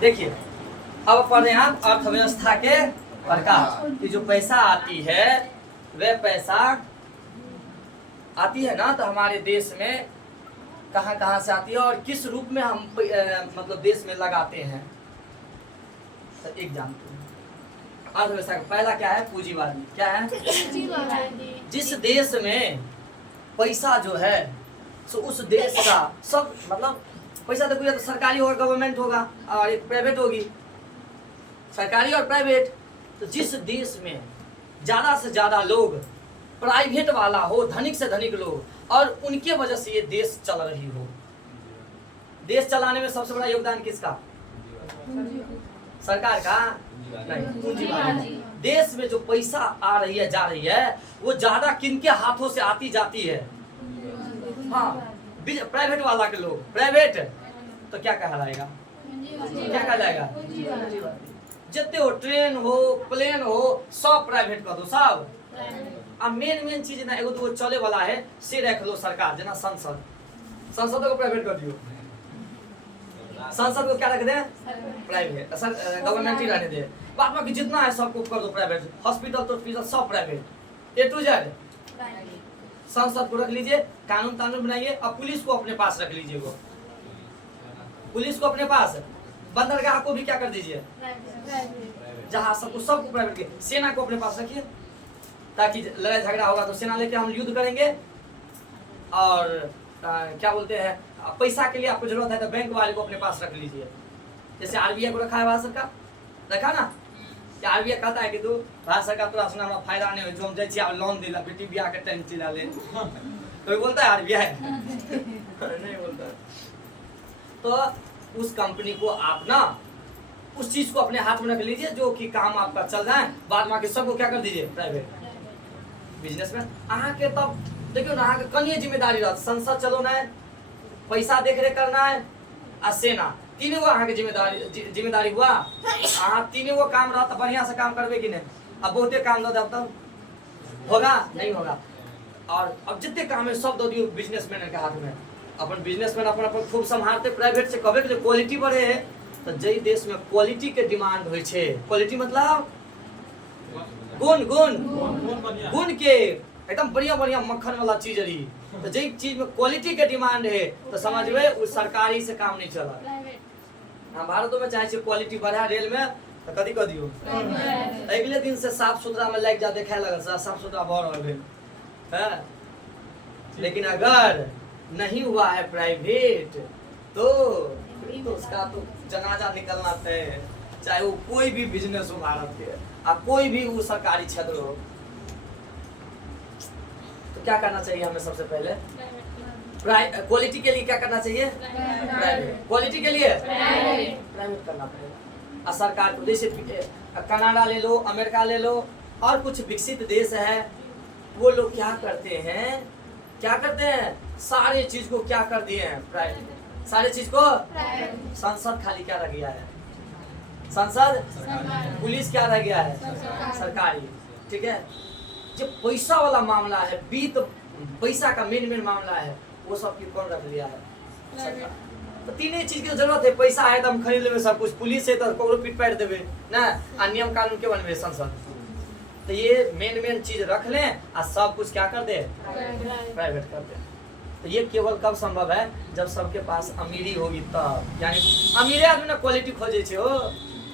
देखिए अब पढ़ रहे हैं हम अर्थव्यवस्था के प्रकार कि जो पैसा आती है वह पैसा आती है ना, तो हमारे देश में कहाँ कहाँ से आती है और किस रूप में हम मतलब देश में लगाते हैं। तो एक जानते हैं अर्थव्यवस्था का पहला क्या है, पूंजीवादी। क्या है? जिस देश में पैसा जो है सो उस देश का सब मतलब पैसा देखो, या तो सरकारी होगा, गवर्नमेंट होगा, और एक प्राइवेट होगी, सरकारी और प्राइवेट। तो जिस देश में ज़्यादा से ज़्यादा लोग प्राइवेट वाला हो, धनिक से धनिक लोग, और उनके वजह से ये देश चल रही हो। देश चलाने में सबसे बड़ा योगदान किसका? सरकार का? नहीं, पूंजीवादी। देश में जो पैसा आ रही है, जा रही है, वो ज्यादा किनके हाथों से आती जाती है? हाँ, प्राइवेट वाला के लोग। प्राइवेट तो क्या कहलाएगा? क्या कहलाएगा? जितने हो, ट्रेन हो, प्लेन हो, सब प्राइवेट कर दो, सब। अब मेन चीज ना एगो दूगो चले वाला है से रख लो सरकार, जना संसद। संसद को प्राइवेट कर दियो, संसद को क्या रख दे? प्राइवेट। गवर्नमेंट ही रहने दे। बाद बाकी जितना है सबको कर दो प्राइवेट। हॉस्पिटल तो सब प्राइवेट, ए टू जेड। संसद को रख लीजिए, कानून बनाइए। अब पुलिस को अपने पास रख लीजिए, वो पुलिस को अपने पास। बंदरगाह को भी क्या कर दीजिए? जहाँ सबको प्राइवेट के। सेना को अपने पास रखिए, ताकि लड़ाई झगड़ा होगा तो सेना लेके हम युद्ध करेंगे। और क्या बोलते हैं, पैसा के लिए आपको जरूरत है तो बैंक वाले को अपने पास रख लीजिए। जैसे आरबीआई को रखा है भारत सरकार, रखा ना? कि आरबीआई कहता है कि तू भारत सरकार तोरा से हमरा फायदा नहीं हो, जो हम जाइए लोन दिला, बेटी ब्याह के टाइम चिल्ला ले। कोई बोलता है आरबीआई? नहीं बोलता। तो उस कंपनी को आप ना उस चीज को अपने हाथ में रख लीजिए जो कि काम आपका चल रहा है। बाद में सबको क्या कर दीजिए? प्राइवेट बिजनेस में। अहाँ के तब देखियो ना, अहाँ के कनिए जिम्मेदारी रहत। संसद चलो ना है, पैसा देख रेख करना है, आ सेना, तीनों को अहाँ के जिम्मेदारी हुआ। अहाँ तीनों को काम रहा तो बढ़िया से काम करबे कि नहीं? अब बहुते काम दो तब होगा नहीं होगा। और अब जितने काम है सब दो दियो बिजनेसमैन के हाथ में। अपन बिजनेसमैन अपन अपन खूब संभालते। प्राइवेट से कभी जो क्वालिटी बढ़े है, तो जई देश में क्वालिटी के डिमांड होय छे। क्वालिटी मतलब गुण गुण गुण के एकदम बढ़िया बढ़िया मक्खन वाला चीज रही। तो जई चीज में क्वालिटी के डिमांड है तो समझबे उस सरकारी से काम नहीं चला। हाँ, भारत में चाहे क्वालिटी बढ़ा रेल में तो कदी कर दियो। अगले दिन से साफ सुथरा में लग जा, देखे लगा साफ सुथरा बढ़ है। लेकिन अगर नहीं हुआ है प्राइवेट तो उसका तो जनाजा निकलना तय है, चाहे वो कोई भी बिजनेस हो भारत के, अब कोई भी वो सरकारी क्षेत्र हो। तो क्या करना चाहिए हमें? सबसे पहले क्वालिटी के लिए क्या करना चाहिए? प्राइवेट। क्वालिटी के लिए प्राइवेट करना पड़ेगा। और सरकार को, जैसे कनाडा ले लो, अमेरिका ले लो, और कुछ विकसित देश है, वो लोग क्या करते हैं? सारे चीज को क्या कर दिए हैं? प्राइवेट। सारे चीज को संसद खाली क्या रह गया है? संसद। पुलिस क्या रह गया है? सरकारी। ठीक है। जो पैसा वाला मामला है, पैसा का मेन मामला है, वो सब की कौन रख लिया है? सरकार। तो तीन चीज की जरूरत है। पैसा है तो हम खरीद लेवे सब कुछ, पुलिस है तो कोकरो पीट पाट देवे ना, आ नियम कानून के बनवे संसद। तो ये मेन चीज रख लें और सब कुछ क्या कर दे? प्राइवेट कर दे। तो ये केवल कब संभव है? जब सबके पास अमीरी होगी तब। यानी अमीरे आदमी ना क्वालिटी खोजे छे हो,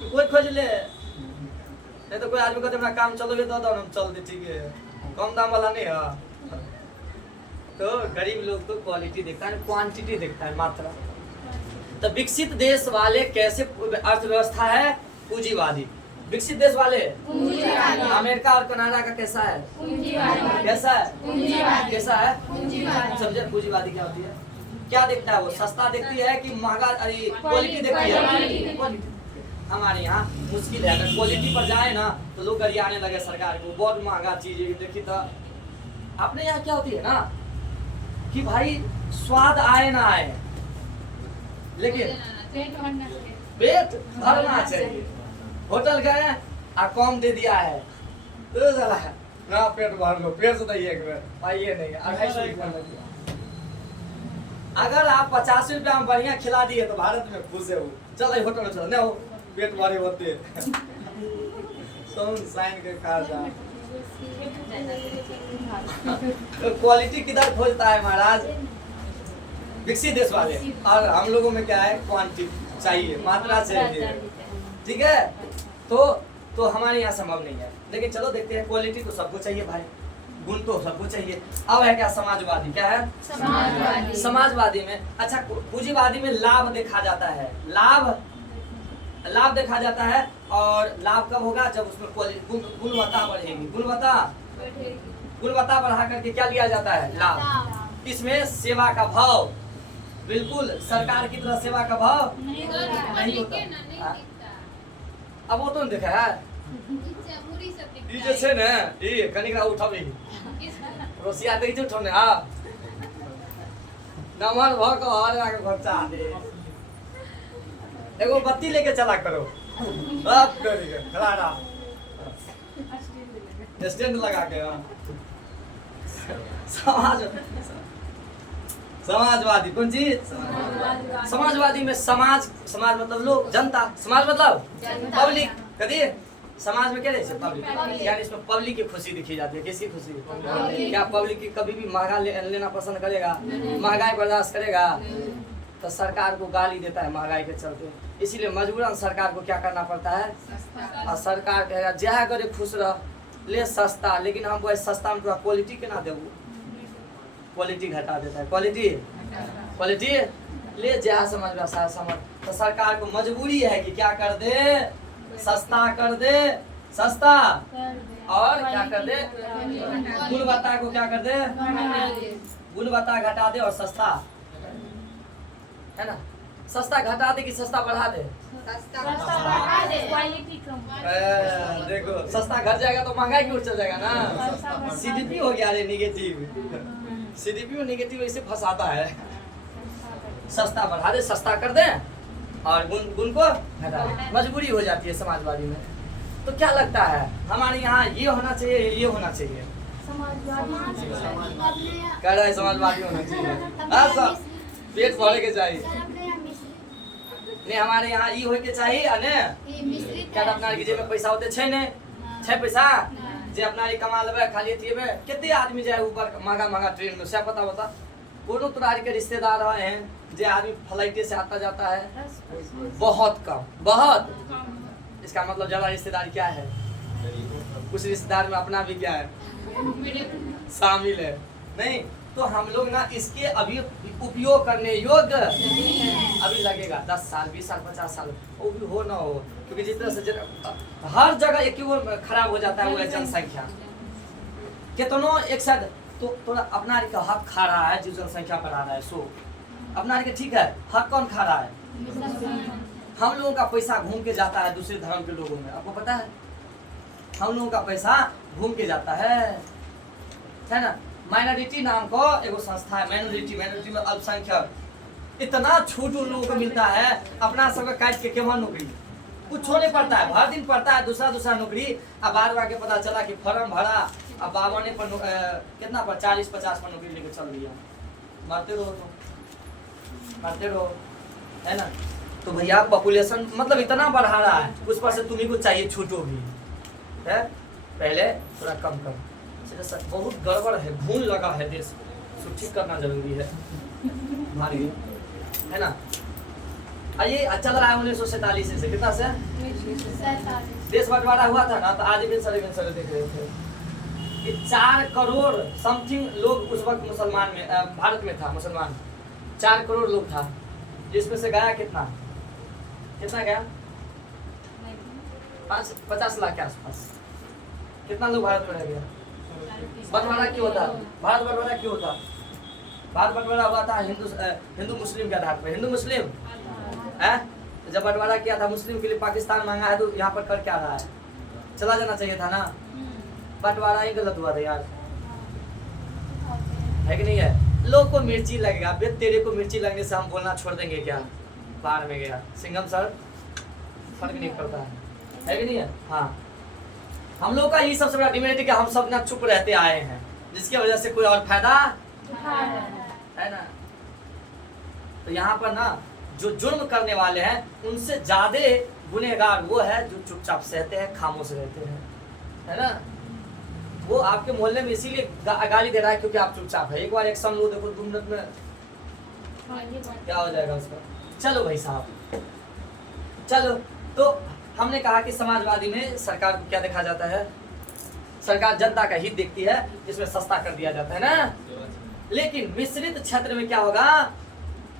कोई खोज ले। नहीं तो कोई आदमी कहते हैं काम चलोगे तो हम चल दे, ठीक है, कम दाम वाला नहीं है। तो गरीब लोग तो क्वालिटी देखता है, क्वांटिटी देखता है, मात्रा। तो विकसित देश वाले कैसे अर्थव्यवस्था है? पूंजीवादी। विकसित देश वाले अमेरिका और कनाडा का कैसा है? कैसा है? कैसा है? समझे? पूंजीवादी क्या होती है? क्या देखता है वो? सस्ता देखती है कि महंगा? अरे क्वालिटी देखती है। क्वालिटी हमारे यहाँ मुश्किल है। अगर क्वालिटी पर जाए ना तो लोग गरियाने लगे सरकार को, बहुत महंगा चीज है। देखिए तो अपने यहाँ क्या होती है ना कि भाई स्वाद आए ना आए, लेकिन पेट भरना चाहिए। होटल गए आ कम दे दिया है तो चला है ना, पेट भर लो, पेट से दी एक बार पाइए नहीं, 250 रुपया लग गया। अगर आप 50 रुपया में बढ़िया खिला दिए तो भारत में खुश है वो। चल होटल में चल नहीं हो पेट भरे होते साइन के खा जा। तो क्वालिटी किधर खोजता है महाराज? विकसित देश वाले। और हम लोगों में क्या है, क्वांटिटी चाहिए, मात्रा चाहिए, ठीक है। तो हमारे यहाँ संभव नहीं है, लेकिन चलो देखते हैं। क्वालिटी तो सबको चाहिए भाई, गुण तो सबको चाहिए। अब है क्या, समाजवादी। क्या है? समाजवादी। समाजवादी में अच्छा, पूंजीवादी में लाभ देखा जाता है, लाभ देखा जाता है। और लाभ कब होगा? जब उसमें गुणवत्ता बढ़ेगी। गुणवत्ता बढ़ा करके क्या लिया जाता है? लाभ। इसमें सेवा का भाव, बिल्कुल सरकार की तरह सेवा का भाव नहीं होता। अब वो तो देखा है, ई जे छै ने, ई कनिकरा उठबी रोसिया दै छै उठने। हां नमन भ के हर आके खर्चा दे। एगो बत्ती लेके चला करो, बाप करी के खड़ा रहा स्टैंड लगा के। समाजवादी कौन चीज? समाजवादी में समाज मतलब लोग, जनता। समाज मतलब पब्लिक। कभी समाज में क्या रहते? पब्लिक। यानी इसमें पब्लिक की खुशी दिखी जाती है। किसकी खुशी? क्या पब्लिक की कभी भी महंगा लेना पसंद करेगा? महंगाई बर्दाश्त करेगा? तो सरकार को गाली देता है महंगाई के चलते। इसीलिए मजबूरन सरकार को क्या करना पड़ता है? और सरकार कहेगा जहाँ करे खुश रह, ले सस्ता। लेकिन हम वो सस्ता में क्वालिटी के ना देवो, क्वालिटी घटा देता है। क्वालिटी ले जहाँ समझ। तो सरकार को मजबूरी है कि क्या कर दे? सस्ता कर दे, सस्ता। और क्या कर दे? गुणवत्ता को क्या कर दे? गुणवत्ता घटा दे और सस्ता, है ना? सस्ता घटा दे कि सस्ता बढ़ा दे? सस्ता बढ़ा दे, क्वालिटी कम। देखो सस्ता घट जाएगा तो महंगाई की ओर चल जाएगा ना। सीडीपी हो गया रे निगेटिव। सीडीपी और निगेटिव ऐसे फंसाता है। सस्ता बढ़ा दे, सस्ता कर दे और गुण को घटा दे। मजबूरी हो जाती है समाजवादी में। तो क्या लगता है हमारे यहाँ ये होना चाहिए, ये होना चाहिए? कह रहा है समाजवादी होना चाहिए। पेट भरे के चाहिए नहीं, हमारे यहाँ ई होय के चाहिए। क्या अपना जेब में पैसा होते छे ने? छे पैसा जे अपना कमा लेबे, खाली थिएबे। कितने आदमी जाए ऊपर महंगा ट्रेन में, से पता बता। कोनो तोरा के रिश्तेदार हैं जे आदमी फ्लाइटे से आता जाता है? बहुत कम, बहुत। इसका मतलब ज्यादा रिश्तेदार क्या है? कुछ रिश्तेदार में अपना भी क्या है? शामिल है। नहीं तो हम लोग ना इसके अभी उपयोग करने योग्य अभी लगेगा 10 साल, 20 साल, 50 साल, वो भी हो ना हो। क्योंकि जिस तरह से हर जगह एक खराब हो जाता है वो है जनसंख्या। कितनो एक साथ तो थोड़ा अपना हक खा रहा है जो जनसंख्या बढ़ा रहा है। सो अपना ठीक है, हक कौन खा रहा है? हम लोगों का पैसा घूम के जाता है दूसरे धर्म के लोगों में। आपको पता है हम लोगों का पैसा घूम के जाता है ना। माइनॉरिटी नाम को एगो संस्था है, माइनॉरिटी में अल्पसंख्यक। इतना छूट उन लोगों को मिलता है, अपना सबका काट के केवल नौकरी कुछ छोड़ने पड़ता है, हर दिन पड़ता है दूसरा नौकरी। अब बाद में पता चला कि फॉर्म भरा, अब 52 पर कितना पर 40-50 पर नौकरी लेके चल दिया। मरते रहो, है ना। तो भैया पॉपुलेशन मतलब इतना बढ़ा रहा है, उस पर से तुम्ही को चाहिए छूटो भी है। पहले थोड़ा कम बहुत गड़बड़ है, घून लगा है देश को, तो ठीक करना जरूरी है हमारी, है ना। ये चल रहा है 1947 से, कितना से देश बंटवारा हुआ था ना। तो आज भी सर देख रहे थे कि 4 करोड़ समथिंग लोग उस वक्त मुसलमान में भारत में था। मुसलमान 4 करोड़ लोग था, जिसमें से गया कितना गया? 50 लाख के आसपास। कितना लोग भारत में रह गया? बंटवारा क्यों होता? भारत बंटवारा क्यों होता? भारत बंटवारा हुआ था हिंदू मुस्लिम के आधार पर। हिंदू मुस्लिम है, तो जब बंटवारा किया था मुस्लिम के लिए पाकिस्तान मांगा है, तो यहाँ पर कर क्या रहा है? चला जाना चाहिए था ना। बंटवारा ही गलत हुआ था यार, है कि नहीं है? लोग को मिर्ची लगेगा, बे तेरे को मिर्ची लगने से हम बोलना छोड़ देंगे क्या? बाहर में गया सिंघम सर, फर्क नहीं पड़ता है कि नहीं है? हाँ, हम लोग का ये सबसे बड़ा डिमेरिट है कि हम सब ना चुप रहते आए हैं, जिसकी वजह से कोई और फायदा है ना। तो यहाँ पर ना जो जुर्म करने वाले हैं उनसे ज्यादा गुनहगार वो है जो चुपचाप सहते हैं, खामोश रहते हैं, है ना। वो आपके मोहल्ले में इसीलिए गाली दे रहा है क्योंकि आप चुपचाप है। एक बार एक्शन लो, देखो 2 मिनट में क्या हो जाएगा उसका। चलो भाई साहब, चलो तो हमने कहा कि समाजवादी में सरकार को क्या देखा जाता है, सरकार जनता का हित देखती है, जिसमें सस्ता कर दिया जाता है ना। लेकिन मिश्रित क्षेत्र में क्या होगा,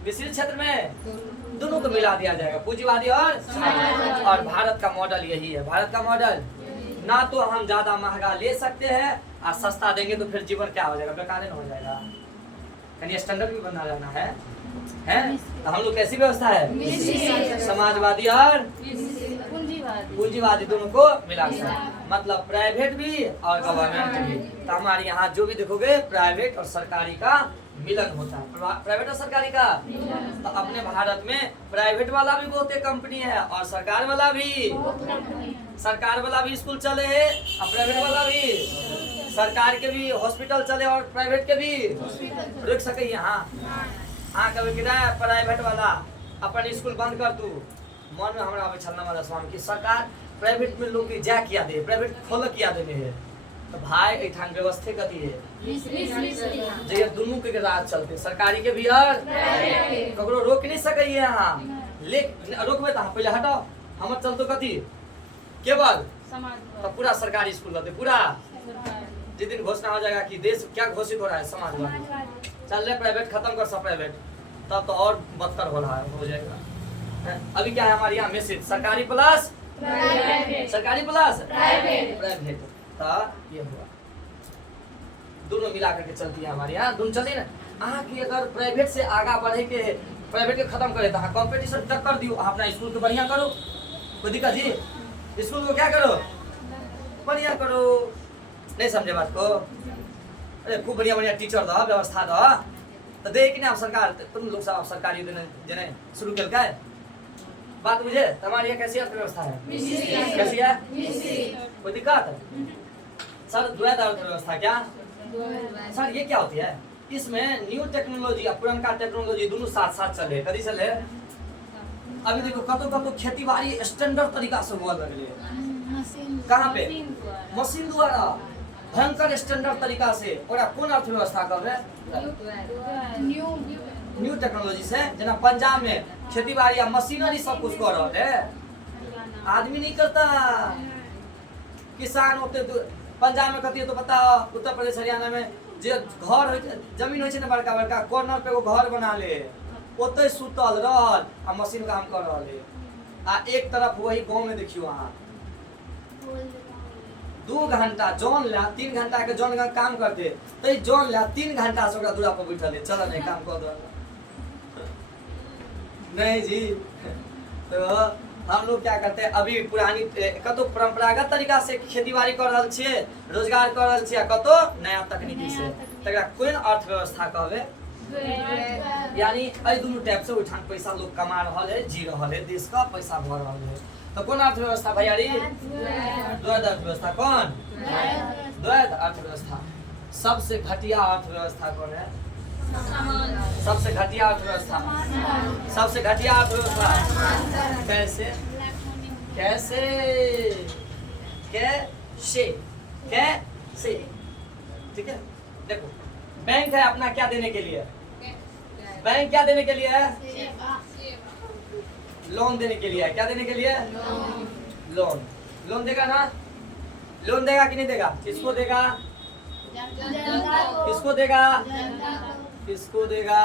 मिश्रित क्षेत्र में दोनों को मिला दिया जाएगा, पूंजीवादी और भारत का मॉडल यही है। भारत का मॉडल ना तो हम ज्यादा महंगा ले सकते हैं और सस्ता देंगे तो फिर जीवन क्या हो जाएगा, बेकार हो जाएगा। यानी स्टैंडर्ड भी बना जाना है तो हम लोग कैसी व्यवस्था है, समाजवादी और पूंजीवादी दोनों को मिला कर, मतलब प्राइवेट भी और गवर्नमेंट भी। तो हमारे यहाँ जो भी देखोगे प्राइवेट और सरकारी का मिलन होता है, प्राइवेट और सरकारी का। तो अपने भारत में प्राइवेट वाला भी बहुत कंपनी है और सरकार वाला भी स्कूल चले है और प्राइवेट वाला भी, सरकार के भी हॉस्पिटल चले और प्राइवेट के भी। रुक सके यहाँ हाँ कभी गिरा प्राइवेट वाला अपन स्कूल बंद कर तू, मन में हमारा छलना वाला स्वामी की सरकार प्राइवेट में लोग जा किया दे, प्राइवेट खोल किया दे है। तो भाई एठान व्यवस्था कथी है जे दोनों के राज चलते, सरकारी के भी और ककरो रोक नहीं सके यहाँ। लेकिन रोकबे तो पहले हटाओ, हम चलतो कथी केवल तो पूरा सरकारी स्कूल रहते, पूरा जिस दिन घोषणा हो जाएगा कि देश क्या घोषित हो रहा है समाजवादी, चल रहे प्राइवेट खत्म कर सब प्राइवेट, तब तो और बदतर हो रहा है, हो जाएगा। अभी क्या है हमारे यहाँ मैसेज, सरकारी प्लस सरकारी प्लस प्राइवेट, तो ये हुआ दोनों मिला करके चलती है हमारे यहाँ, दोनों चलती ना। की अगर प्राइवेट से आगा बढ़े के, प्राइवेट के खत्म करे तो कंपटीशन तक कर दियो, अपना स्कूल को बढ़िया करो, कोई दिक्कत जी, स्कूल को क्या करो बढ़िया करो, नहीं समझे बात को। अरे खूब बढ़िया बढ़िया टीचर दो, व्यवस्था दो, तो दे कि नहीं सरकार, तुम लोग सब सरकारी देने शुरू कर है बात मुझे। हमारे यहाँ कैसी अर्थव्यवस्था है, कैसी है, कोई दिक्कत सर? द्वैध अर्थव्यवस्था क्या सर, ये क्या होती है? इसमें न्यू टेक्नोलॉजी और पुराना टेक्नोलॉजी दोनों साथ साथ चले, कभी चले। अभी देखो कतो खेती बाड़ी स्टैंडर्ड तरीका से हुआ लग रही है, कहाँ पे मशीन द्वारा भयंकर स्टैंडर्ड तरीका से। और कौन अर्थव्यवस्था कर रहे न्यू टेक्नोलॉजी से, जना पंजाब में खेती बाड़ी या मशीनरी सब कुछ कर रहे है, आदमी नहीं करता। किसान होते तो पंजाब में कहती तो पता, उत्तर प्रदेश हरियाणा में जो घर जमीन हो बड़का बड़का कॉर्नर पे वो घर बना ले, ओते सुतल रहल आ मशीन काम कर रहे। आ एक तरफ वही गांव में देखियो वहाँ 2 घंटा जॉन ला 3 घंटा के जॉन का काम करते, तो जॉन ला 3 घंटा से दूरा पर बैठल है, चलो नहीं काम कर दो नहीं जी। तो हम लोग क्या करते हैं, अभी पुरानी कतो परंपरागत तरीका से खेती बाड़ी कर रहा छे, रोजगार कर रहा छे, कतो नया तकनीकी से, तकरा कोन अर्थव्यवस्था कहबे। यानी अइ दुनु टाइप से उठान पैसा लोग कमा रहा है, जी रहा है, देश का पैसा भर रहा है। तो कौन अर्थव्यवस्था भैया? द्वैध अर्थव्यवस्था। कौन द्वैध अर्थव्यवस्था? सबसे घटिया अर्थव्यवस्था कौन है? सबसे घटिया अर्थव्यवस्था, सबसे घटिया अर्थव्यवस्था कैसे कैसे कैसे कैसे? ठीक है, देखो बैंक है अपना क्या देने के लिए, बैंक क्या देने के लिए है? लोन देने के लिए। क्या देने के लिए? लोन। लोन देगा ना? लोन देगा कि नहीं देगा? किसको देगा? किसको देगा? किसको देगा?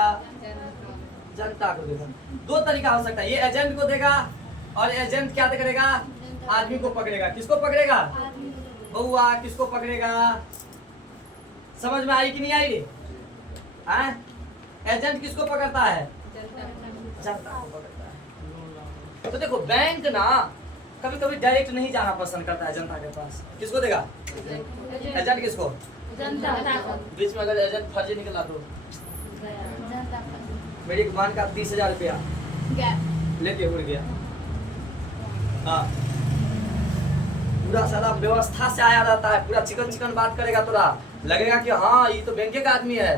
जनता को देगा। 2 तरीका हो सकता है, ये एजेंट को देगा और एजेंट क्या करेगा? आदमी को पकड़ेगा। किसको पकड़ेगा? बउआ किसको पकड़ेगा? समझ में आई कि नहीं आई? एजेंट किसको पकड़ता है? जनता को पकड़ता है। तो देखो बैंक ना कभी कभी डायरेक्ट नहीं जाना पसंद करता है जनता के पास। किसको देगा? एजेंट किसको? जनता। बीच में अगर एजेंट फर्जी निकला तो मेरी दुकान का 30,000 रुपया लेके उड़ गया। हाँ, पूरा सारा व्यवस्था से आया रहता है, पूरा चिकन चिकन बात करेगा, तोरा लगेगा कि हाँ ये तो बैंक का आदमी है,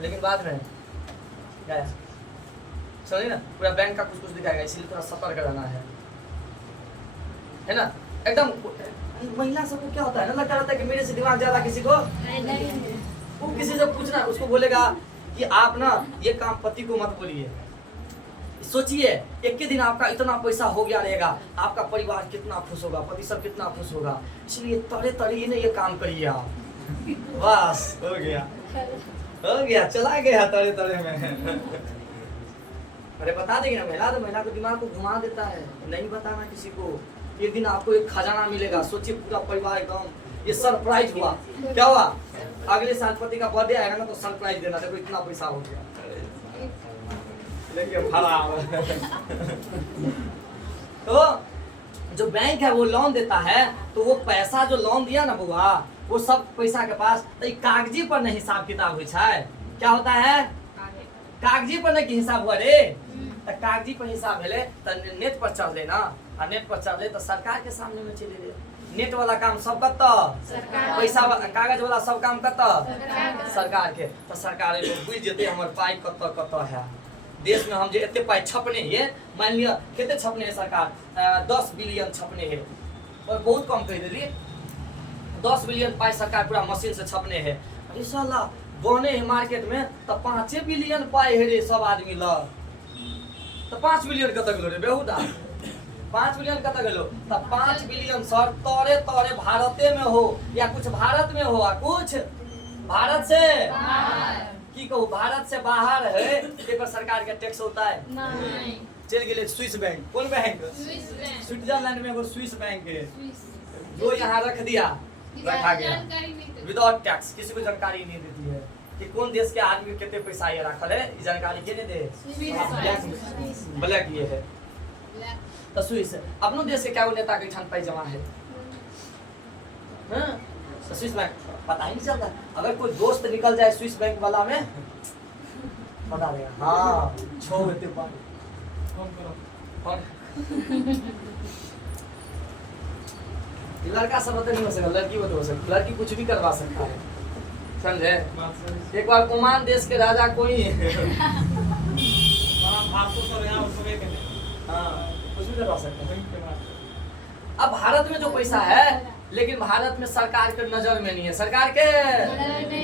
लेकिन बाद में गया समझे ना, पूरा बैंक का कुछ कुछ दिखाएगा, इसलिए थोड़ा सतर्क रहना है ना। एकदम महिला सबको क्या होता है ना, लगता रहता है कि मेरे से दिमाग ज्यादा किसी को, वो किसी से पूछना उसको बोलेगा कि आप ना ये काम पति को मत बोलिए। सोचिए एक के दिन आपका इतना पैसा हो गया रहेगा, आपका परिवार कितना खुश होगा, पति सब कितना खुश होगा, इसलिए तड़े तड़े ने ये काम करिए आप। बस हो गया चला गया तड़े तड़े में। अरे बता देंगे ना, महिला तो महिला को दिमाग को घुमा देता है, नहीं बताना किसी को। एक दिन आपको एक खजाना मिलेगा, सोचिए पूरा परिवार एकदम, ये सरप्राइज हुआ। क्या हुआ, अगले साल पति का बर्थडे आएगा ना तो सरप्राइज देना, देखो इतना पैसा हो गया लेकिन तो जो बैंक है वो लोन देता है, तो वो पैसा जो लोन दिया ना बुआ, वो सब पैसा के पास तो कागजी पर नहीं हिसाब किताब हुई है। क्या होता है, कागजी पर नहीं हिसाब हुआ रे, तो कागजी पर हिसाब है तो नेट पर चल लेना, और नेट पर चल ले तो सरकार के सामने में चले रे। नेट वाला काम सब करता, पैसा कागज वाला सब काम करता सरकार के, तो सरकार बुझ जेते हमर पाई कत है। देश में हम जो इतने पाई छपने है, मान लिया कितने छपने है सरकार, 10 बिलियन छपने है, और बहुत कम कह दिली, 10 बिलियन पाई सरकार पूरा मशीन से छपने है। अरे साला बने है मार्केट में तो 5 बिलियन पाई है रे सब आदमी ला, तो 5 बिलियन कत गलो रे बेहुदा, 5 बिलियन कत गलो, तो 5 बिलियन सर तोरे तोरे भारते में हो, या कुछ भारत में हो, कुछ भारत से की कहू भारत से बाहर है, एक सरकार का टैक्स होता है नहीं। चल गए स्विस बैंक, कौन बैंक, स्विट्जरलैंड में वो स्विस बैंक है, जो यहाँ रख दिया, रखा गया विदाउट टैक्स, किसी को जानकारी नहीं देती है कि कौन देश के आदमी कितने पैसा ये रखल है, ये जानकारी के नहीं दे, ब्लैक ये है। तो स्विस अपनो देश के क्या नेता के छन पाई जमा है, हाँ? तो स्विस बैंक पता ही नहीं चलता, अगर कोई दोस्त निकल जाए स्विस बैंक वाला में बता देगा, हाँ छोड़ देते लड़का सब तो नहीं हो सकता, लड़की वो तो हो सकती, लड़की कुछ भी करवा सकता है, समझे। एक बार ओमान देश के राजा कोई हाँ कुछ भी करवा सकता है। अब भारत में जो पैसा है, लेकिन भारत में सरकार के नजर में नहीं है, सरकार के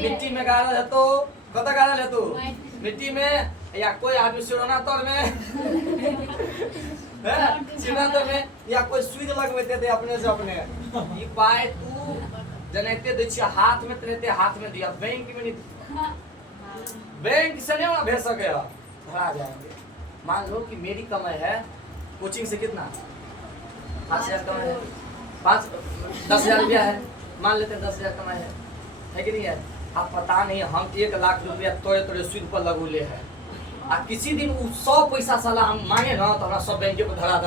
मिट्टी में गाड़ल है, तो कत गाड़ल है, तो मिट्टी में, या कोई आदमी सिरोना तर में सिरोना तर में, या कोई सुई लगते थे अपने से अपने, ये पाए तू जनते दे छिया हाथ में, तने हाथ में दिया, बैंक में नहीं, बैंक से नहीं भेज सके, धरा जाएंगे। मान लो कि मेरी कमाई है कोचिंग से कितना 5,000 कमाई है, 10,000 रुपया है, मान लेते हैं 10,000 कमाई है कि नहीं है। अब पता नहीं हम 1 लाख रुपया तोड़े तोड़े सूद पर लगूले है, आ किसी दिन वो 100 पैसा साला हम मांगे ना तो हमारा सब बैंक को धड़ा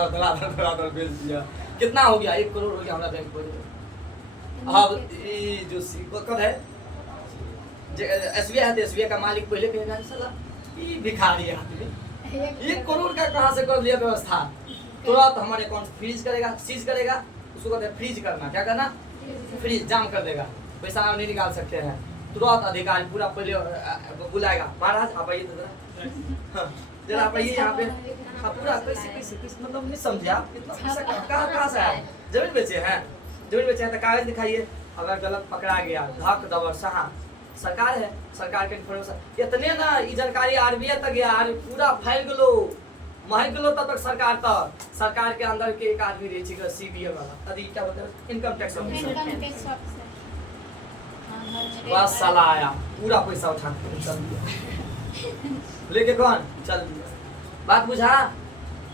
भेज दिया, कितना हो गया, 1 करोड़ हो गया हमारा बैंक को। अब जो कब है SBI है, तो SBI का मालिक पहले कहेगा साला ये भिखारी आदमी 1 करोड़ का कहाँ से कर लिया व्यवस्था, तुरंत हमारे अकाउंट फ्रीज करेगा, सीज करेगा, उसको कहते हैं फ्रीज करना, क्या करना, फ्रीज जाम कर देगा, पैसा आप नहीं निकाल सकते हैं, तुरंत अधिकारी पूरा पहले बुलाएगा, महाराज आप आइए जरा आप आइए यहाँ पे, पूरा कैसे मतलब नहीं समझे आप, कितना पैसा कहाँ से आया, जमीन बेचे हैं तो कागज दिखाइए, अगर गलत पकड़ा गया धक दबर सहा, सरकार है, सरकार के इन्फॉर्मेशन इतने ना, ये जानकारी RBI तक गया, पूरा फैल गलो महल गलो तब तक सरकार के अंदर के एक आदमी रही है CBI वाला, अभी क्या बोलते हैं, इनकम टैक्स ऑफिसर, बस साला आया पूरा पैसा उठा के चल दिया लेके कौन चल दिया, बात बुझा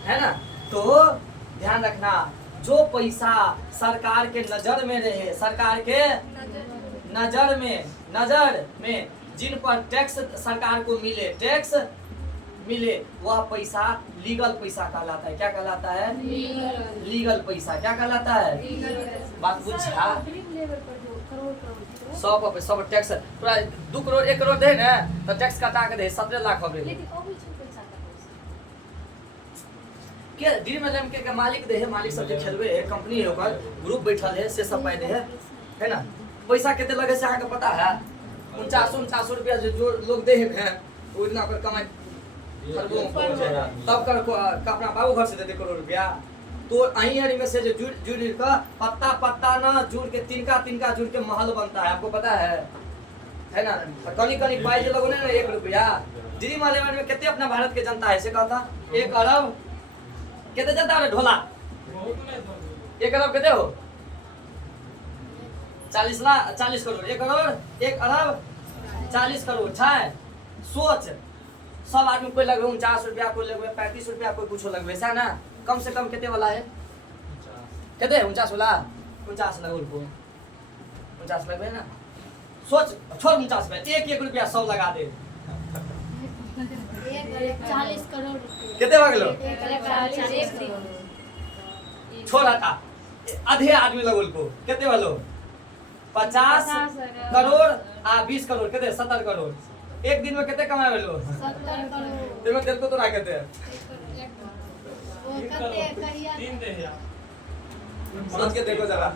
है ना। तो ध्यान रखना, जो पैसा सरकार के नजर में रहे, सरकार के नजर में जिन पर टैक्स सरकार को मिले वह पैसा लीगल पैसा कहलाता है, क्या कहलाता है, लीगल पैसा, क्या कहलाता है, बात बुझा। 100 टैक्स पूरा 2 करोड़ 1 करोड़ दे ना तो टैक्स कटा के दे 17 लाख हो गए, के ड्रीम एलएमके के मालिक दे है, मालिक सब जे खेलबे है, कंपनी है, ओकर ग्रुप बैठल है, से सब पाई दे है ना। पैसा कितने लगे से अहाँके पता है, 49 रुपया जो लोग दे है, वो इतना पर कमाई तब कर अपना बाबू घर से देते करोड़ रुपया। तो अही हरी में से जो जुड़ का पत्ता पत्ता ना जुड़ के तिनका तिनका जुड़ के महल बनता है, आपको पता है ना। कनी कनी पाई जो लोगों ने ना 1 रुपया दिल्ली मालेवन में कितने अपना भारत के जनता है से कहता 1 अरब कितने जनता है ढोला 1 अरब कितने हो 40 करोड़ 1 करोड़ 1 अरब 40 करोड़ है। सोच सब आदमी कोई लगभग 49 रुपया कोई लगभग 35 रुपया कोई कुछ लगभग ऐसा ना। कम से कम कितने वाला है कितने 49 वाला 49 लगभग 49 लगभग ना। सोच छोड़ 49 में 1 रुपया 100 लगा दे 40 करोड़ कितने भाग लो छोड़ हटा आधे आदमी लगोल को कितने वालो 50 करोड़ 20 करोड़ कितने 70 करोड़। एक दिन में कितने कमाए लो 70 करोड़ दिन में दिल को तो ना कहते हैं सोच के देखो जरा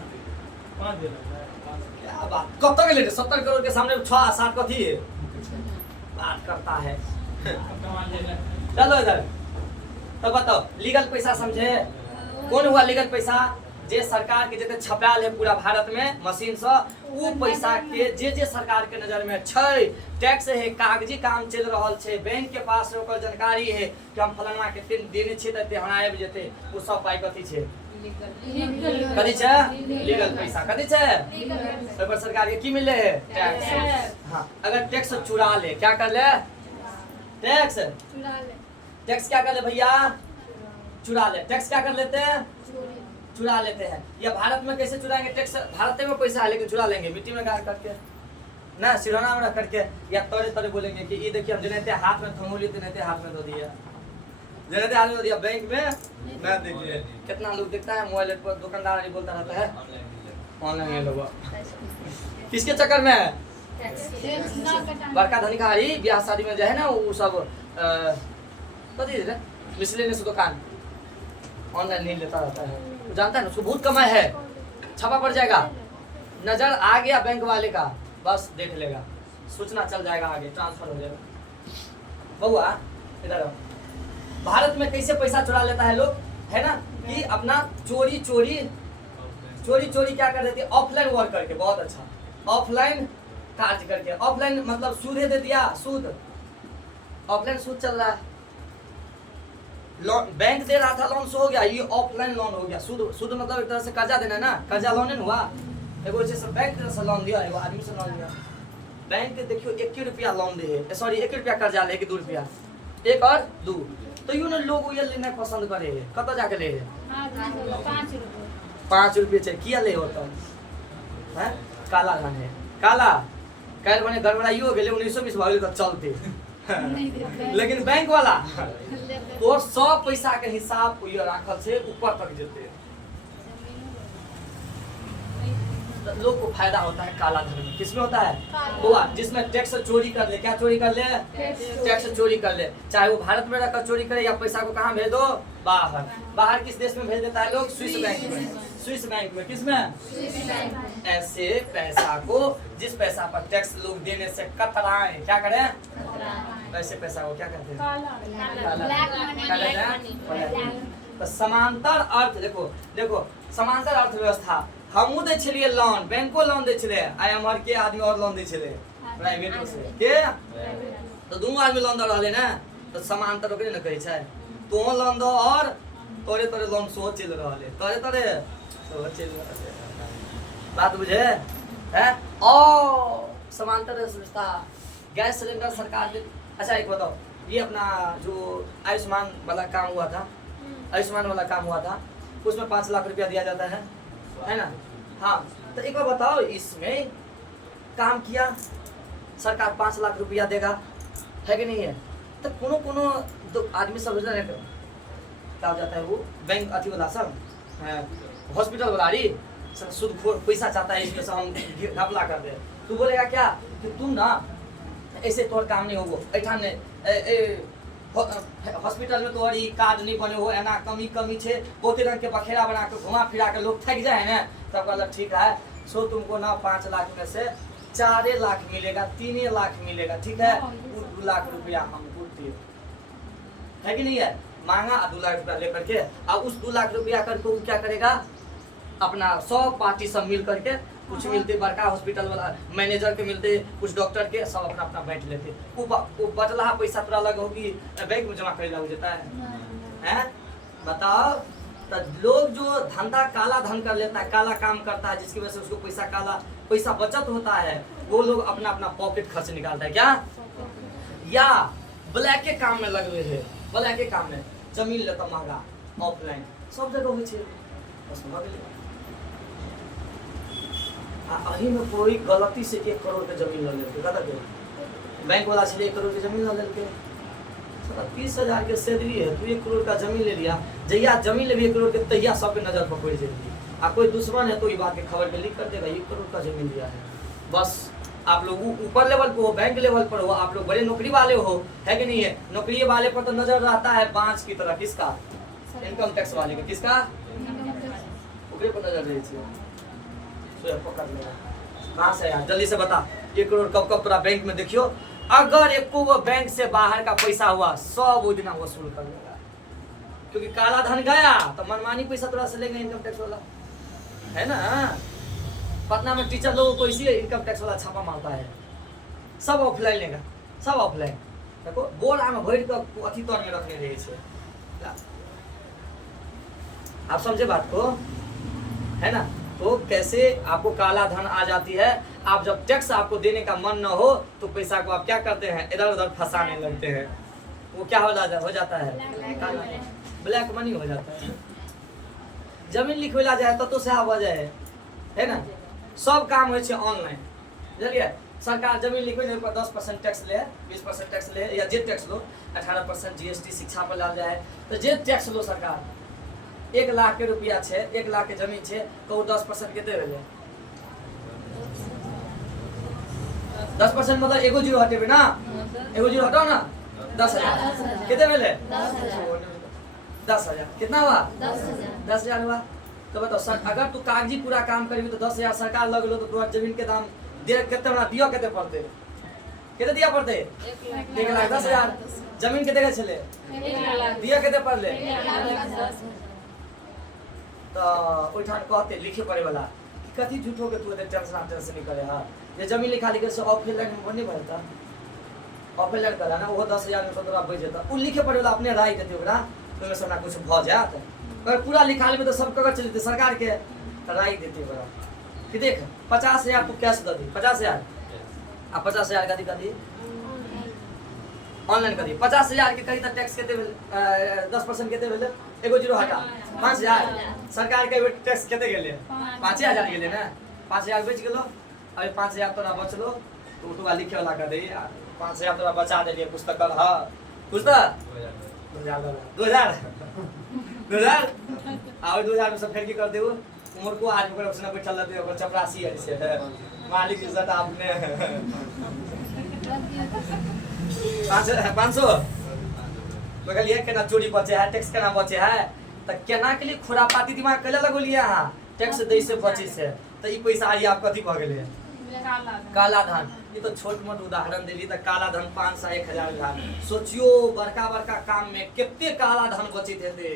क्या बात कब तक ले 70 करोड़ के सामने 6-7 कथी बात करता है। चलो इधर तो बताओ लीगल पैसा समझे कौन हुआ लीगल पैसा जे सरकार के जते छपायल है पूरा भारत में मशीन से उ पैसा के जे सरकार के नजर में छै टैक्स है कागजी काम चल रहल छै बैंक के पास ओकर जानकारी है कि हम फलाना के दिन देने छै त हमरा आबि जेते उ सब पाई कथी छै कथी छै लीगल पैसा कथी छै ओइ पर सरकार के की मिले है टैक्स। हां अगर टैक्स चुरा ले क्या कर ले टैक्स क्या कर ले भैया चुरा ले टैक्स क्या कर लेते हैं चुरा लेते हैं। या भारत में कैसे चुराएंगे टैक्स भारत में पैसा है लेकिन चुरा लेंगे मिट्टी में गाड़ करके ना सिरौना में रख करके या तोड़े तोड़े बोलेंगे कि ये देखिए हम जनेते हाथ में थमोली तो हाथ में दो दिया जनेते हाथ में दो दिया बैंक में ना देखिए कितना लोग देखता है मोबाइल पर दुकानदार नहीं बोलता रहता है ऑनलाइन लोग किसके चक्कर में बड़का धनिकारी ब्याह शादी में जो है ना वो सब मिसलेनियस दुकान ऑनलाइन नहीं लेता रहता है जानता है ना उसको बहुत कमाई है छापा पड़ जाएगा नजर आ गया बैंक वाले का बस देख लेगा सूचना चल जाएगा आगे ट्रांसफर हो जाएगा। बउआ इधर भारत में कैसे पैसा चुरा लेता है लोग है ना कि अपना चोरी क्या कर देती है ऑफलाइन वर्क करके बहुत अच्छा ऑफलाइन कार्य करके ऑफलाइन मतलब सूद दे दिया सूद ऑफलाइन सूद चल रहा है बैंक दे रहा था लोन से हो गया ये ऑफलाइन लोन हो गया सूद मतलब एक तरह से कर्जा देना है ना कर्जा लोन नहीं हुआ एगो जैसे बैंक से लोन दिया एगो आदमी से लोन दिया बैंक देखियो 1 रुपया लोन दे है सॉरी 1 रुपया कर्जा ले 2 रुपया 1 और 2 तो यू ना लोग ये लेना पसंद करे है कत जाके ले है 5 रुपये चाहिए किया ले होता है काला धन है काला काल बने गड़बड़ाइयो गेले 1920 भाग तक चलते लेकिन बैंक वाला तो सब पैसा के हिसाब ये राखल से ऊपर तक जेते लोग को फायदा होता है काला धन में किसमें होता है हुआ जिसमें टैक्स चोरी कर ले क्या चोरी कर ले टैक्स चोरी कर ले चाहे वो भारत में रहकर चोरी करे या पैसा को कहाँ भेज दो बाहर किस देश में भेज देता है लोग स्विस बैंक में किसमें ऐसे पैसा को जिस पैसा पर टैक्स लोग देने से कतराएं क्या करें वैसे पैसा को क्या कहते हैं तो समांतर अर्थ देखो समांतर अर्थव्यवस्था हमू दे छलिए लोन बैंको लोन दे छले आई एमआर के आदमी और लोन दे छले प्राइवेट से के तो दोनों आदमी लोन दे रहले ना तो समांतर ओकरे न कहै छै तो लोन दो और तोरे लोन सो चल रहले तोरे तो चल रहले बात बुझे है ओ समांतर अर्थव्यवस्था गैस सिलेंडर सरकार ने अच्छा एक बताओ ये अपना जो आयुष्मान वाला काम हुआ था उसमें 5 लाख रुपया दिया जाता है ना। हाँ तो एक बार बताओ इसमें काम किया सरकार 5 लाख रुपया देगा है कि नहीं है तो कोनो दो आदमी सब क्या हो जाता है वो बैंक अथी वाला सब हॉस्पिटल वाला शुद्ध पैसा चाहता है इसमें से हम घपला कर दे तू बोलेगा क्या कि तुम ना ऐसे तोर काम नहीं होगो ऐठान हॉस्पिटल में तो कार्ड नहीं बने हो एना कमी छे बहुते रंग के बखेरा बना के घुमा फिरा के लोग थक जाए ना तब कहला ठीक है सो तुमको ना 5 लाख में से 4 लाख मिलेगा 3 लाख मिलेगा ठीक है 2 लाख रुपया हमको दे है कि नहीं है? मांगा 2 लाख रुपया लेकर के, अब उस 2 लाख रुपया करके वो क्या करेगा, अपना 100 पार्टी सब मिल करके, कुछ मिलते बड़का हॉस्पिटल वाला मैनेजर के मिलते, कुछ डॉक्टर के, सब अपना अपना बांट लेते। वो बचला पैसा तोरा लग होगी बैंक में जमा करेला हो जाता है? बताओ। तो लोग जो धंधा काला धन कर लेता है, काला काम करता है, जिसकी वजह से उसको पैसा बचत होता है, वो लोग अपना अपना पॉकेट खर्च निकालता है। क्या? या ब्लैक के काम में लग रहे हैं, ब्लैक के काम में जमीन लेता महंगा ऑफलाइन सब जगह हो छे, बस भऽ गेलै। अही में कोई गलती से 1 करोड़ के जमीन ले लेते, कत के बैंक वाला से 1 करोड़ के जमीन ले लेके, 30,000 के सैलरी है, तू 1 करोड़ का जमीन ले लिया। जहिया जमीन ले 1 करोड़ के, तहिया सबके नजर पर पड़ जाएगी। आ कोई दुश्मन है तो ये बात के खबर पे लिख कर देगा 1 करोड़ का जमीन लिया है। बस आप लोग ऊपर लेवल पे हो, बैंक लेवल पर हो, आप लोग बड़े नौकरी वाले हो, है कि नहीं है? नौकरी वाले पर तो नजर रहता है बांझ की तरह, किसका? इनकम टैक्स वाले का। किसका? ओकरे पर नजर रही है, पकड़ लेगा। कहाँ से यार, जल्दी से बता, 1 करोड़ कब कब तोरा बैंक में देखियो, अगर एको वो बैंक से बाहर का पैसा हुआ सब वो दिन वसूल कर लेगा, क्योंकि काला धन गया तो मनमानी पैसा तोरा से लेगा इनकम टैक्स वाला, है ना? पटना में टीचर लोगों को इसी इनकम टैक्स वाला छापा मारता है, सब ऑफलाइन लेगा, सब ऑफलाइन। देखो बोरा में भर के अथी तर में रखने रहे छे, आप समझे बात को, है ना? तो कैसे आपको काला धन आ जाती है? आप जब टैक्स आपको देने का मन न हो तो पैसा को आप क्या करते हैं, इधर उधर फंसाने लगते हैं, वो क्या हो जाता है, ब्लैक मनी हो जाता है। जमीन लिखवेला जाए तो से आ जाए, है ना? सब काम हो ऑनलाइन, बुझलिए? सरकार जमीन लिखवे पर 10% टैक्स ले, 20% टैक्स ले, या जे टैक्स लो, 18% GST शिक्षा पर लाल जाए, तो जे टैक्स लो सरकार 1 लाख के रुपया छे, 1 लाख के जमीन छे, तो 10% केते भेले? 10% मतलब एगो जीरो हटेबे ना, एगो जीरो हटाओ ना, 10,000 केते भेले? 10,000 कितना हुआ? 10,000 हुआ। तो बताओ सर, अगर तू कागजी पूरा काम करी तो 10,000 सरकार लग लो, तो तोरा जमीन के दाम दे केते बना दियो, केते पड़ते, केते दिया पड़ते? 1,10,000। जमीन केते के छले? 1 लाख दिया केते पड़ले? 1 लाख। तो ओइठान कहते लिखे पड़े वाला कि कथी झूठो के तू टेंशन नहीं करे। हाँ, ये जमीन लिखा लिखे से ऑफलाइन में नहीं भरता, ऑफलाइन करा ना, वो 10,000 में 17 बच जाता। उ लिखे पड़े वाला अपने राय देते ओकरा, तो में से ना कुछ भ जात। अगर पूरा लिखा लेबे तो सब कागज चलते, सरकार के राय देते ओकरा कि देख 50,000 तू कैश दे दी, 50,000 आ 50,000 का दी ऑनलाइन कर दी, 50,000 के कही तो टैक्स केते 10% केते भेले? एगो जीरो हटा 5,000। सरकार के टैक्स केते गेले? 5,000 गेले ना, 5,000 बच गेलो। अरे 5,000 तोरा बचलो तो तू लिखे वाला कर दे, 5,000 तोरा बचा देलिए पुस्तक कर। हां कुछ तो 2,000 और 2,000 में सब फेर की कर देबो। उमर को आज ओकर ऑप्शन पे चल जाते, ओकर चपरासी है से मालिक इज्जत आपने 500 मगर ये केना चोरी बचे है, टैक्स केना बचे है, त केना के लिए खुरापाती दिमाग कैले लगोलिए हां, टैक्स दै से बचे से, त ई पैसा आई आप कथि भ गेले? काला धन। ये तो छोट मोट उदाहरण देली, त काला धन 500 1,000 का सोचियो, बड़का बड़का काम में कितने काला धन बचित हेते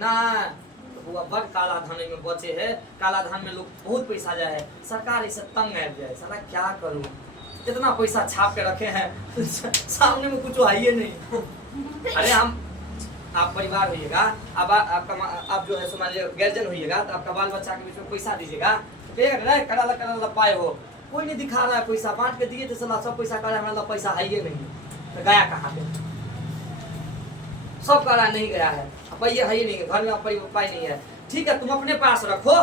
ना। हुआ बड़ काला धन में बचे है, काला धन में लोग बहुत पैसा जाए है, सरकार इसे तंग आ जाए, साला क्या करूं, इतना पैसा छाप के रखे हैं सामने में कुछ है ही नहीं। अरे हम आप परिवार होइएगा, अब आपका आप जो है सो मान लीजिए गार्जियन होइएगा, तो आपका बाल बच्चा के बीच में पैसा दीजिएगा, देख रहे कड़ा पाए हो, कोई नहीं दिखा रहा है पैसा, बांट के दिए तो साला सब पैसा करा, हमारा पैसा है ही नहीं, तो गया कहाँ पे? सब करा नहीं गया है, पैसा है ही नहीं, घर में पाई नहीं है। ठीक है तुम अपने पास रखो,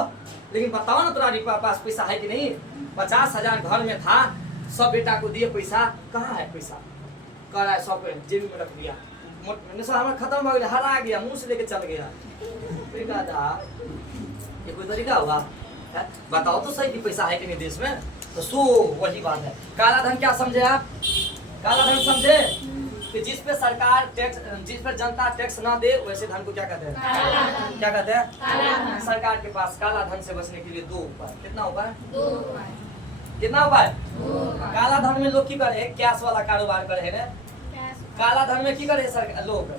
लेकिन बताओ ना तुम्हारे पास पैसा है कि नहीं? 50,000 घर में था, सब बेटा को दिए पैसा, कहाँ है पैसा? कह रहा है सब जेबी में रख दिया, हमारा खत्म हो गया, हरा गया, मुंह से लेके चल गया। ये कोई तरीका हुआ है? बताओ तो सही कि पैसा है कि नहीं देश में? तो सो वही बात है। काला धन क्या समझे आप? काला धन समझे कि जिस पे सरकार टैक्स, जिस पे जनता टैक्स ना दे, वैसे धन को क्या कहते हैं? क्या कहते हैं? सरकार के पास काला धन से बचने के लिए 2 उपाय। कितना उपाय? 2 उपाय। कितना उपाय? काला धन में लोग की करे, कैश वाला कारोबार करे है ना, काला धन में की करे सर लोग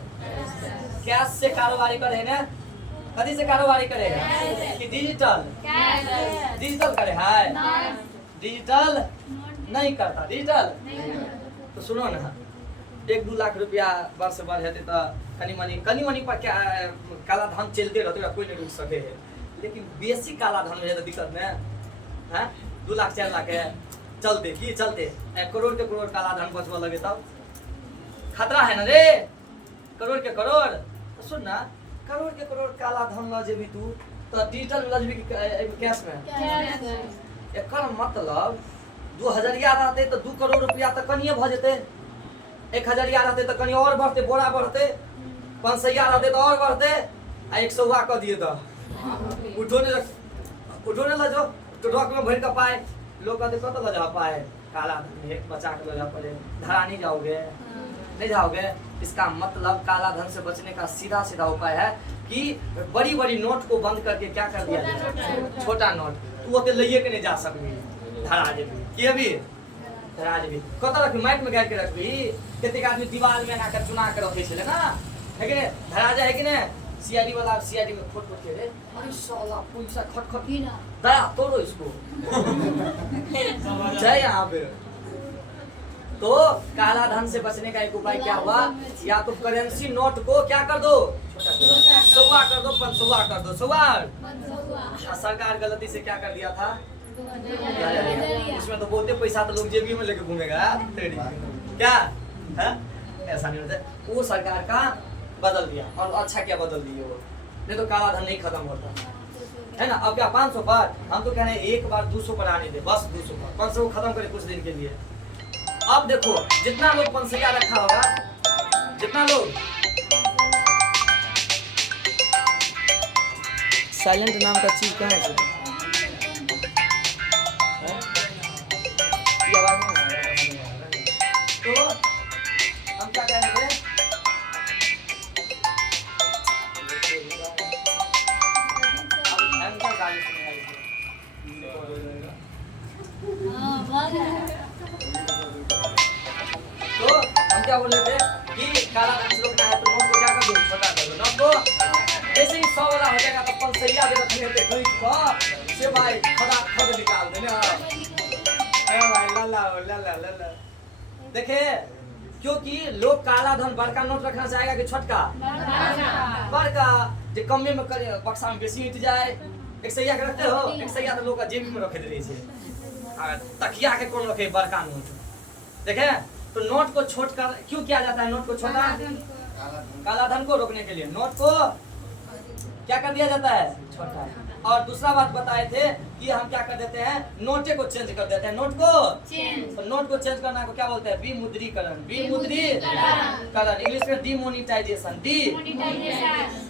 कैश से कारोबारी करे ना कदी से कारोबारी करे कि डिजिटल डिजिटल करे है डिजिटल नहीं करता डिजिटल तो सुनो ना 1-2 लाख रुपया वर्ष भर हेते तो कनी मनी पर क्या काला धन चलते रहते कोई नहीं रुक सके है लेकिन बेसी काला धन है तो दिक्कत में हैं 2 लाख 4 लाख है चलते की चलते 1 करोड़ के करोड़ काला धन बचवा लगे तब खतरा है ना रे करोड़ के करोड़ तो सुन ना करोड़ के करोड़ काला धन ल जेबी तू तो डिजिटल ल जेबी कैश में एकर मतलब 2000 रहते तो 2 करोड़ रुपया तो कनिए भ जेते 1000 रहते तो कनी और बढ़ते बोरा बढ़ते 500 रहते तो और बढ़ते आ 100 कर दिए तो उठो ने लजो तो रॉक में भर का पाए लोग कहते कत लजा पाए काला धन एक बचा के लजा पड़े धरा नहीं जाओगे नहीं जाओगे इसका मतलब काला धन से बचने का सीधा सीधा उपाय है कि बड़ी बड़ी नोट को बंद करके क्या कर दिया जाए छोटा नोट तू ओते लइए के नहीं जा सकबी धरा जेबी की अभी धरा जेबी कत रखबी माइट में गाड़ के रखबी केते आदमी दीवार में आकर चुना के रखे छले ना है कि नहीं धरा जाए कि नहीं सीआईडी वाला सीआईडी में फोट के रे अरे साला पैसा खटखट दया तोड़ो इसको जय यहाँ पे तो काला धन से बचने का एक उपाय क्या हुआ या तो करेंसी नोट को क्या कर दो सौवा कर दो 500 कर दो सौवा सरकार गलती से क्या कर दिया था उसमें तो बहुते पैसा तो लोग जेबी में लेके घूमेगा क्या है ऐसा नहीं होता वो सरकार का बदल दिया और अच्छा क्या बदल दिए वो नहीं तो काला धन नहीं खत्म होता है ना अब क्या 500 पर हम तो कह रहे हैं एक बार 200 पर आने दे बस 200 पर 500 को खत्म करे कुछ दिन के लिए अब देखो जितना लोग 500 रखा होगा जितना लोग साइलेंट नाम का चीज कहाँ है तो हम क्या कहेंगे तो हम क्या बोल रहे थे कि काला धन से रोकना है तो नोट को क्या कर दो छोटा कर दो नोट को जैसे ही 100 वाला हो जाएगा तो 500 दे रखने होते खरीद को से भाई खद निकाल देने अरे भाई ला देखे क्योंकि लोग काला धन बड़का नोट रखना चाहेगा कि छोटका बड़का जो कमे में करे बक्सा में बेसी उठ जाए 100 के रखते हो 100 तो लोग का जेब में रखे रही है तकिया के कौन रखे बड़का नोट देखे तो नोट को छोट कर क्यों किया जाता है नोट को छोटा काला धन को रोकने के लिए नोट को क्या कर दिया जाता है छोटा और दूसरा बात बताए थे कि हम क्या कर देते हैं नोटे को चेंज कर देते हैं नोट को तो नोट को चेंज करना को क्या बोलते हैं विमुद्रीकरण विमुद्रीकरण इंग्लिश में डिमोनिटाइजेशन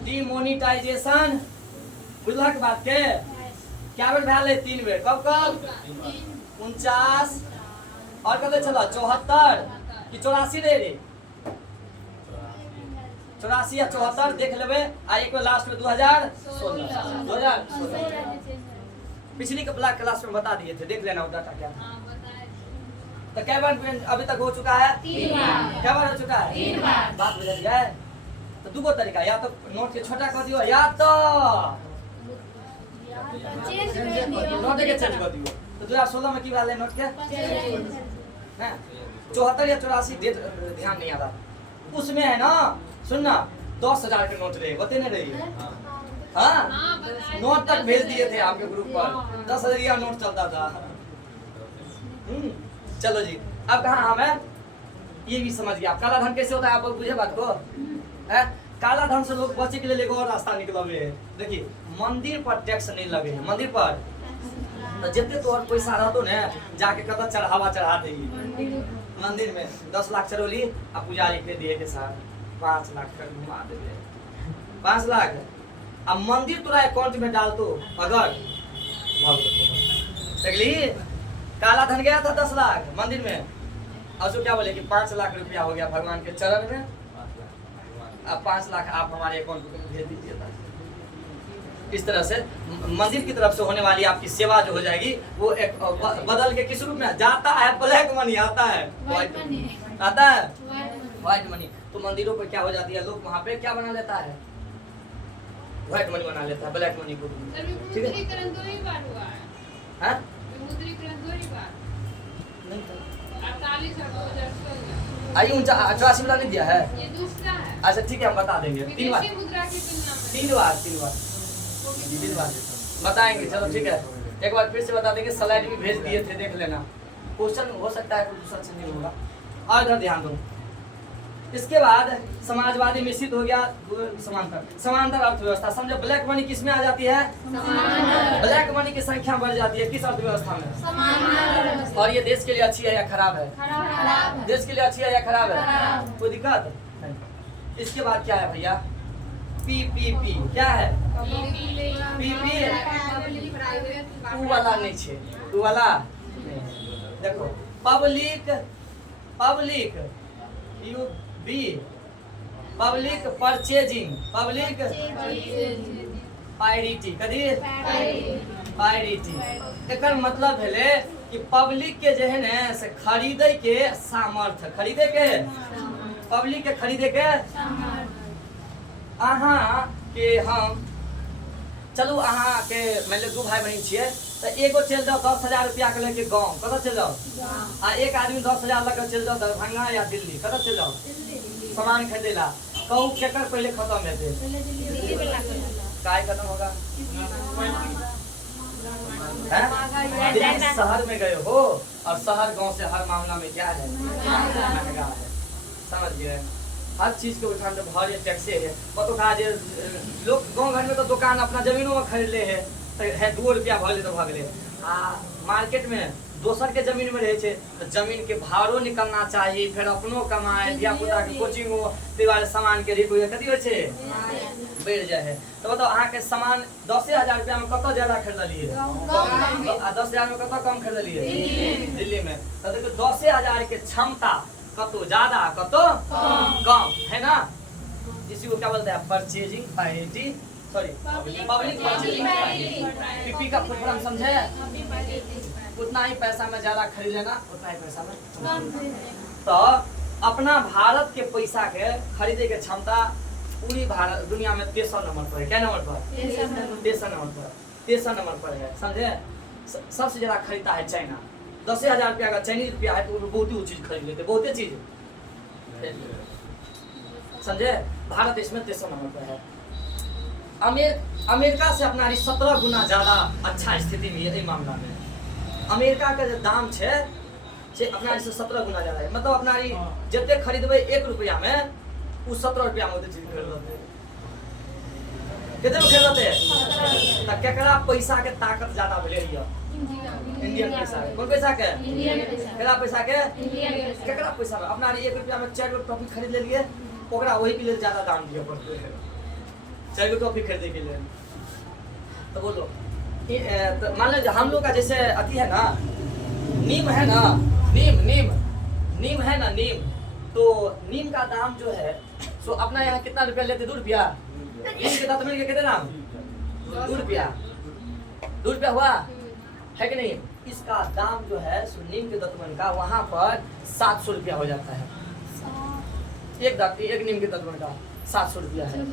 डिमोनिटाइजेशन बुझलक बात के क्या बेर भैल 3 बेर कब 49 और कते चला 74 कि 84 रे 84 या 74 देख लेबे आ एक बार लास्ट में 2016 पिछली क्लास में बता दिए थे देख लेना वो डाटा क्या था तो क्या बार अभी तक हो चुका है 3 बार क्या बार हो चुका है 3 बार बात बदल गया तो दूगो तरीका या तो नोट के छोटा कर दियो या तो नोट के चेंज कर दियो तो 2016 में की वाले नोट के ना 74 या 84 डेट ध्यान नहीं आ रहा उसमें है ना सुनना 10,000 के नोट रहे बते नहीं रही हाँ नोट तक भेज दिए थे आपके ग्रुप पर 10,000 नोट चलता था चलो जी अब कहाँ हम है ये भी समझ गया काला धन कैसे होता है आप बुझे बात को है काला धन से लोग बचे के लिए एक और रास्ता निकला हुए है देखिए मंदिर पर टैक्स नहीं लगे हैं मंदिर पर तो जितने तो और पैसा रहतो ने जाके कत चढ़ावा चढ़ा देगी मंदिर में 10 लाख चढ़ोली आ पुजारी के दिए के साथ 5 लाख कर घुमा देवे 5 लाख अब मंदिर तोरा अकाउंट में डाल दो अगर देखली काला धन गया था 10 लाख मंदिर में और जो क्या बोले कि 5 लाख रुपया हो गया भगवान के चरण में अब 5 लाख आप हमारे अकाउंट में भेज दीजिए इस तरह से मंदिर की तरफ से होने वाली आपकी सेवा जो हो जाएगी वो एक बदल के किस रूप में जाता है ब्लैक मनी आता है आता है व्हाइट मनी। तो मंदिरों पर क्या हो जाती है, लोग वहाँ पे क्या बना लेता है, व्हाइट मनी बना लेता है, ब्लैक मनी को। ठीक है, विमुद्रीकरण 2 ही बार हुआ है। हाँ विमुद्रीकरण 2 ही बार, नहीं तो 48 और 2016। आइए 88 वाला नहीं दिया है। ये दूसरा है। अच्छा ठीक है, हम बता देंगे 3 बार, विदेशी मुद्रा की तुलना में 3 बार 3 बार बताएंगे। चलो ठीक है, एक बार फिर से बता देंगे, स्लाइड भी भेज दिए थे, देख लेना। क्वेश्चन हो सकता है कुछ दूसरा से नहीं होगा। और इधर ध्यान दो। इसके बाद समाजवादी मिश्रित हो गया, समांतर अर्थव्यवस्था। समझो ब्लैक मनी किस में आ जाती है, ब्लैक मनी की संख्या बढ़ जाती है किस अर्थव्यवस्था में। और ये देश के लिए अच्छी है या खराब है, देश के लिए अच्छी है या खराब है, कोई दिक्कत नहीं। इसके बाद क्या है भैया, पीपीपी। क्या है पीपी, टू वाला नहीं छे, टू वाला नहीं। देखो public U B, public purchasing, public parity, कदी पायरिटी। एकर मतलब भेले कि पब्लिक के जे है ना से खरीदे के सामर्थ्य, खरीदे के पब्लिक के खरीदे के अहाँ के हम चलू अहाँ के मान लो 2 भाई बहन छिए, तो एगो चल जाओ 10,000 रुपया के लेके गाँव, कतऽ चल जाओ, आ एक आदमी 10,000 लेकर चल जाओ दरभंगा या दिल्ली, कतऽ चल जाओ सामान खरीदे ला। कहू केकर पहले खत्म हेते, काय खत्म होगा, दिल्ली शहर में गए हो, और शहर गांव से हर मामला में क्या है, महंगा है। समझ गए, हर चीज के उठान तो भारी टैक्से है। तो कहा जे लोग गाँव घर में तो दुकान अपना जमीनों में खरीद ले है, तो है 2 रुपया भले तो भागले। आ मार्केट में दोसर के जमीन में रहे छे, तो जमीन के भाड़ो निकलना चाहिए, फिर अपनो कमाए, धिया पुता के कोचिंग हो, दीवार सामान के रेट हो कथी हो छे बढ़ जाए है। तो बताओ अहाँ के सामान 10,000 रुपया में कतौ ज्यादा खरीदलिए, 10,000 में कतौ कम खरीदलिए दिल्ली में। तो देखो 10,000 के क्षमता कतो ज्यादा कतो कम है ना। इसी को क्या बोलते हैं, purchasing parity, sorry public purchasing parity. PP का फुल फॉर्म समझे, उतना ही पैसा में ज्यादा खरीद लेना, उतना ही पैसा में। तो अपना भारत के पैसा के खरीदे के क्षमता पूरी भारत दुनिया में 3rd नंबर पर है। क्या नंबर पर, 3rd नंबर पर है, समझे। सबसे ज्यादा खरीदता है चाइना। 10,000 रुपया का चाइनीज रुपया है तो वो बहुत ही चीज खरीद लेते, बहुते चीज, समझे। भारत देश में 3rd नंबर पर है। अमेरिका से अपना 17 गुना ज्यादा अच्छा स्थिति में है। मामला में अमेरिका का जो दाम छे से अपना 17 गुना ज्यादा है। मतलब अपना जितने खरीदबे 1 रुपया में, वो 17 रुपया में चीज खरीदते। कितने में खरीदते, तो केकरा पैसा के ताकत ज्यादा भेले हिया, इंडियन पैसा। कौन पैसा के, केकरा पैसा के, केकरा पैसा में। अपना 1 रुपया में 4 गो टॉफी खरीद ले लिए, ओकरा वही के लिए ज्यादा दाम दिया पड़ते है 4 गो टॉफी खरीदे के लिए। तो बोलो तो मान लो हम लोग का जैसे अति है ना, नीम है ना, नीम है ना, नीम। तो नीम का दाम जो है सो अपना यहाँ कितना रुपया लेते, 2 रुपया। नीम के दांत में कितने दाम, 2 रुपया, 2 रुपया हुआ है कि नहीं। इसका दाम जो है सो नीम के दतमन का वहाँ पर 700 रुपया हो जाता है। एक नीम के दतमन का 700 रुपया है,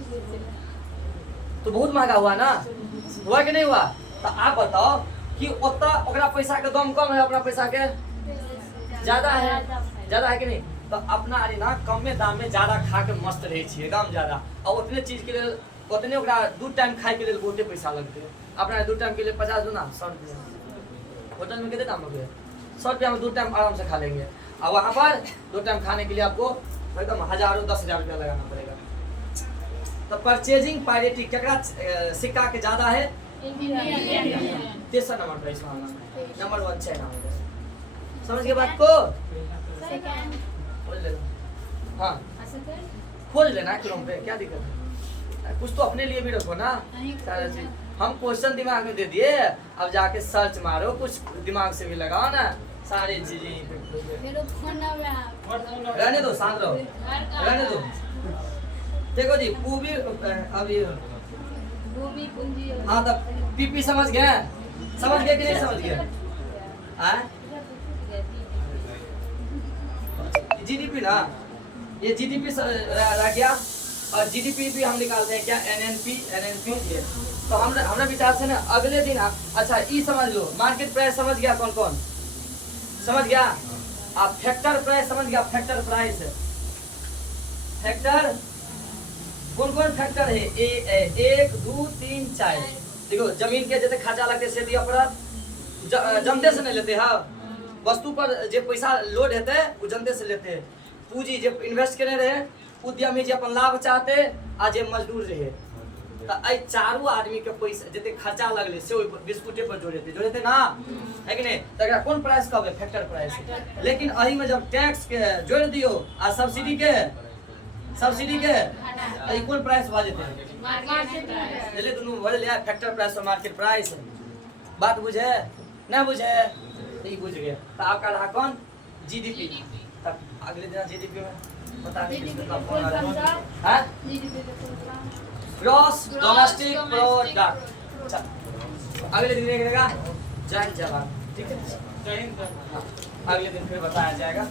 तो बहुत महंगा हुआ ना, हुआ कि नहीं हुआ। तो आप बताओ कि ओकरा पैसा के दाम कम है, अपना पैसा के ज्यादा है कि नहीं। तो अपना ना कमे दाम में ज्यादा खा के मस्त रहे छिए, दाम ज्यादा, और उतने चीज के लिए उतने ओकरा 2 टाइम खाए के लिए बहुते पैसा लगते है। अपना 2 टाइम के लिए 50 दूना 100 रुपया। होटल में कितने दाम लगे, 100 रुपया में 2 टाइम आराम से खा लेंगे। और वहाँ पर 2 टाइम खाने के लिए आपको एकदम हजारों 10,000 रुपया लगाना पड़ेगा। तो परचेजिंग पायरिटी केकरा सिक्का के ज्यादा है, 3rd नंबर पर इस मामला में। नंबर 1 चाइना हो गया। समझ गए बात को, खोल लेना। हाँ खोल लेना क्रोम पे, क्या दिक्कत है। कुछ तो अपने लिए भी रखो ना सारा चीज। हम क्वेश्चन दिमाग में दे दिए, अब जाके सर्च मारो, कुछ दिमाग से भी लगाओ ना सारी चीजें। रहने दो, शांत रहो, रहने दो। देखो जी पूवी अभी भूमि पूंजी। हाँ तो पीपी समझ गए कि नहीं समझ गए। जीडीपी ना ये जीडीपी रह गया, और जीडीपी भी हम निकालते हैं क्या, एनएनपी ये। तो हमरा विचार से ना अगले दिन अच्छा ई समझ लो, मार्केट प्राइस समझ गया कौन कौन समझ गया, आप फैक्टर प्राइस समझ गया, फैक्टर प्राइस फैक्टर कौन कौन फैक्टर है, 1 2 3 4। देखो जमीन के जते खर्चा लगते से दिया पड़त जनते से नहीं लेते हाँ, वस्तु पर जे पैसा लोड हेते वो जनते से लेते, पूंजी जे इन्वेस्ट करने रहे उद्यमी जे अपन लाभ चाहते आ जे मजदूर रहे, तो आई चारों आदमी के पैसा जते खर्चा लगले से ओइ बिस्कुटे पर जोड़ेते ना, है कि नहीं, तो एकरा कौन प्राइस कहबे, फैक्टर प्राइस। लेकिन अही में जब टैक्स के जोड़ दियो आ सब्सिडी के अही कौन प्राइस भ जेते, चलिए दोनों भले ले फैक्टर प्राइस और मार्केट प्राइस। बात बुझे ना बुझे, नहीं बुझ गए तो आपका रहा कौन, जीडीपी। तब अगले दिन जीडीपी में बता दें कितना फोन आ रहा है, हैं ग्रॉस डोमेस्टिक प्रोडक्ट। अच्छा अगले दिन देखेगा जय जवान, ठीक है, अगले दिन फिर बताया जाएगा।